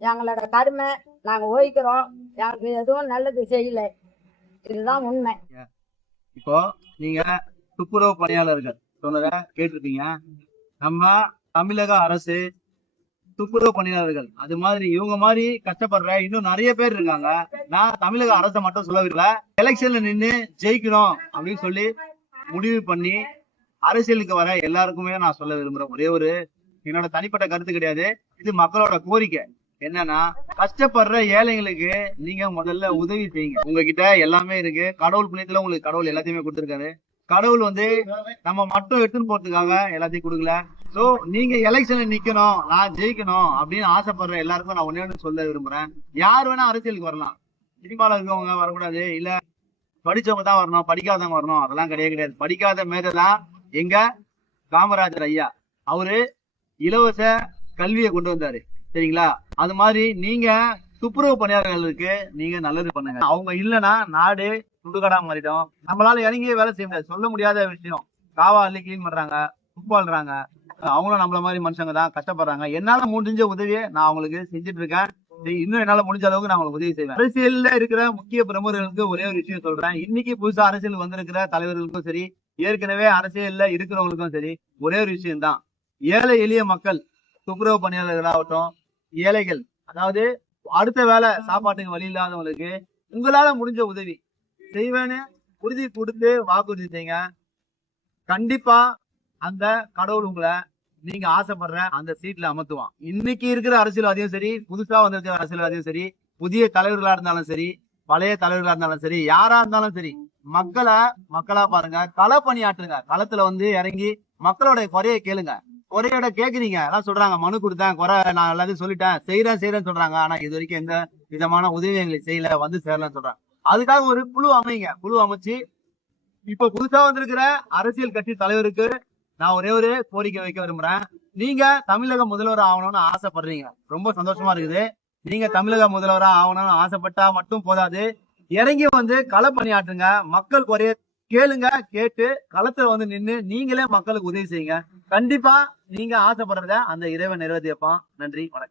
எங்களோட கடுமை நாங்க ஓய்க்கிறோம். எனக்கு எதுவும் நல்லது செய்யல. இதுதான் உண்மை. இப்போ நீங்க துப்புரவு பணியாளர்கள் சொன்னத கேட்டிருப்பீங்க. நம்ம தமிழக அரசு துப்புரவு பணியாளர்கள் அது மாதிரி இவங்க மாதிரி கஷ்டப்படுற இன்னும் நிறைய பேர் இருக்காங்க. நான் தமிழக அரசை மட்டும் சொல்ல விரும்பல. எலெக்ஷன்ல நின்று ஜெயிக்கணும் அப்படின்னு சொல்லி முடிவு பண்ணி அரசியலுக்கு வர எல்லாருக்குமே நான் சொல்ல விரும்புறேன். ஒரே ஒரு என்னோட தனிப்பட்ட கருத்து கிடையாது, இது மக்களோட கோரிக்கை. என்னன்னா, கஷ்டப்படுற ஏழைங்களுக்கு நீங்க முதல்ல உதவி செய்யுங்க. உங்ககிட்ட எல்லாமே இருக்கு. கடவுள் புண்ணியத்துல உங்களுக்கு கடவுள் எல்லாத்தையுமே கொடுத்திருக்காரு. கடவுள் நம்ம மட்டும் எடுத்துன்னு போறதுக்காக எல்லாத்தையும் கொடுக்கல. சோ நீங்க எலெக்ஷன்ல நிக்கணும், நான் ஜெயிக்கணும் அப்படின்னு ஆசைப்படுற எல்லாருக்கும் நான் ஒண்ணு சொல்ல விரும்புறேன். யார் வேணா அரசியலுக்கு வரலாம். சினிமால இருக்கவங்க வரக்கூடாது, இல்ல படிச்சவங்க தான் வரணும், படிக்காதவங்க வரணும், அதெல்லாம் கிடையாது. படிக்காத மேதான் எங்க காமராஜர் ஐயா, அவரு இலவச கல்வியை கொண்டு வந்தாரு. சரிங்களா? அது மாதிரி நீங்க துப்புரவு பணியாளர்களுக்கு நீங்க நல்லது பண்ணுங்க. அவங்க இல்லைன்னா நாடு சுடுகாடா மாறிடும். நம்மளால இறங்கியே வேலை செய்ய முடியாது. சொல்ல முடியாத விஷயம். காவா அள்ளி கிளீன் பண்றாங்க, துப்பாடுறாங்க. அவங்களும் நம்மள மாதிரி மனுஷங்க தான், கஷ்டப்படுறாங்க. என்னால முடிஞ்ச உதவியை நான் அவங்களுக்கு செஞ்சுட்டு இருக்கேன். இன்னும் என்னால முடிஞ்ச அளவுக்கு நான் உங்களுக்கு உதவி செய்வேன். அரசியல்ல இருக்கிற முக்கிய பிரமுகர்களுக்கு ஒரே ஒரு விஷயம் சொல்றேன். இன்னைக்கு புதுசா அரசியல் வந்திருக்கிற தலைவர்களுக்கும் சரி, ஏற்கனவே அரசியல்ல இருக்கிறவங்களுக்கும் சரி, ஒரே ஒரு விஷயம் தான். ஏழை எளிய மக்கள், துப்புரவு பணியாளர்களாகட்டும், ஏழைகள், அதாவது அடுத்த வேலை சாப்பாட்டுக்கு வழி இல்லாதவங்களுக்கு உங்களால முடிஞ்ச உதவி செய்வேன்னு உறுதி கொடுத்து வாக்குறுதி செய்யுங்க. கண்டிப்பா அந்த கடவுள் உங்களை நீங்க ஆசைப்படுற அந்த சீட்ல அமர்த்துவான். இன்னைக்கு இருக்கிற அரசியல்வாதியும் சரி, புதுசா வந்திருக்கிற அரசியல்வாதியும் சரி, புதிய தலைவர்களா இருந்தாலும் சரி, பழைய தலைவர்களா இருந்தாலும் சரி, யாரா இருந்தாலும் சரி, மக்களா பாருங்க, கள பணியாற்றுங்க. களத்துல இறங்கி மக்களோட குறைய கேளுங்க. குறையோட கேக்குறீங்க, எல்லாம் சொல்றாங்க மனு கொடுத்தேன், குறை நான் எல்லாத்தையும் சொல்லிட்டேன், செய்யறேன்னு சொல்றாங்க. ஆனா இது வரைக்கும் எந்த விதமான உதவி எங்களுக்கு செய்யல, சேரலன்னு சொல்றாங்க. அதுக்காக ஒரு குழு அமைங்க. குழு அமைச்சு இப்ப புதுசா வந்திருக்கிற அரசியல் கட்சி தலைவருக்கு நான் ஒரே ஒரு கோரிக்கை வைக்க விரும்புறேன். நீங்க தமிழக முதல்வர் ஆகணும்னு ஆசைப்படுறீங்க, ரொம்ப சந்தோஷமா இருக்குது. நீங்க தமிழக முதல்வரா ஆகணும்னு ஆசைப்பட்டா மட்டும் போதாது, இறங்கி கள பணியாற்றுங்க. மக்கள் குறைய கேளுங்க. கேட்டு களத்துல நின்று நீங்களே மக்களுக்கு உதவி செய்யுங்க. கண்டிப்பா நீங்க ஆசைப்படுறத அந்த இறைவன் நிறைவேற்றி வைப்பான். நன்றி, வணக்கம்.